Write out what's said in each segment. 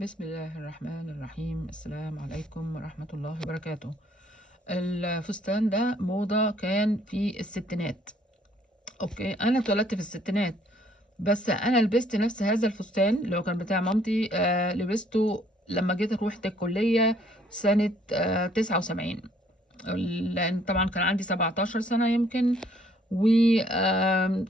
بسم الله الرحمن الرحيم. السلام عليكم ورحمة الله وبركاته. الفستان ده موضة كان في الستينات. اوكي، انا اتولدت في الستينات، بس انا لبست نفس هذا الفستان اللي هو كان بتاع مامتي. لبسته لما جيت روحت الكلية سنة 79، لان طبعا كان عندي 17 سنة يمكن. و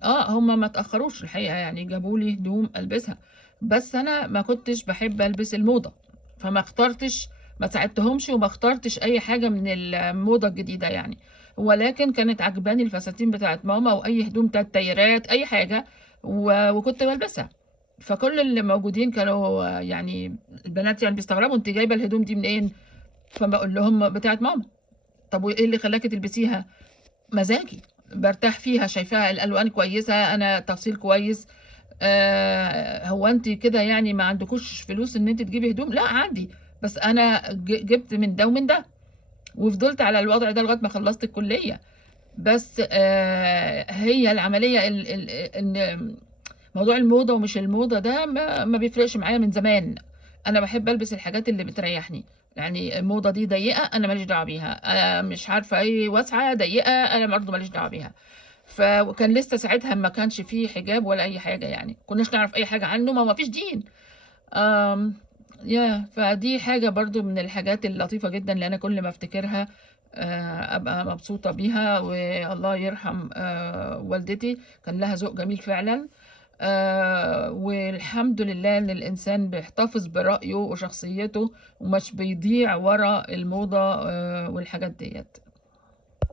هما ما تأخروش الحقيقة، يعني جابوا لي هدوم البسها، بس انا ما كنتش بحب البس الموضة، فما اخترتش، ما ساعدتهمش وما اخترتش اي حاجة من الموضة الجديدة يعني. ولكن كانت عجباني الفساتين بتاعت ماما واي هدوم بتاعت تايرات اي حاجة، وكنت بلبسها. فكل اللي موجودين كانوا يعني البنات يعني بيستغربوا انت جايبة الهدوم دي منين. فبقول لهم بتاعت ماما. طب وايه اللي خلاكي تلبسيها؟ مزاجي، برتاح فيها، شايفاها الالوان كويسه، انا تفصيل كويس. هو انت كده يعني ما عندكوش فلوس ان انت تجيبي هدوم؟ لا عندي، بس انا جبت من ده ومن ده، وفضلت على الوضع ده لغايه ما خلصت الكليه. بس هي العمليه ان موضوع الموضه ومش الموضه ده ما بيفرقش معايا من زمان. انا بحب البس الحاجات اللي بتريحني. يعني الموضه دي ضيقه انا ماليش دعوه بيها، انا مش عارفه ايه واسعه ضيقه انا برضه ماليش دعوه بيها. فكان لسه ساعتها ما كانش فيه حجاب ولا اي حاجه، يعني كناش نعرف اي حاجه عنه، ما فيش دين. آم فدي حاجه برضو من الحاجات اللطيفه جدا اللي انا كل ما افتكرها ابقى مبسوطه بيها. والله يرحم والدتي، كان لها ذوق جميل فعلا. والحمد لله ان الانسان بيحتفظ برأيه وشخصيته ومش بيضيع ورا الموضة والحاجات ديت.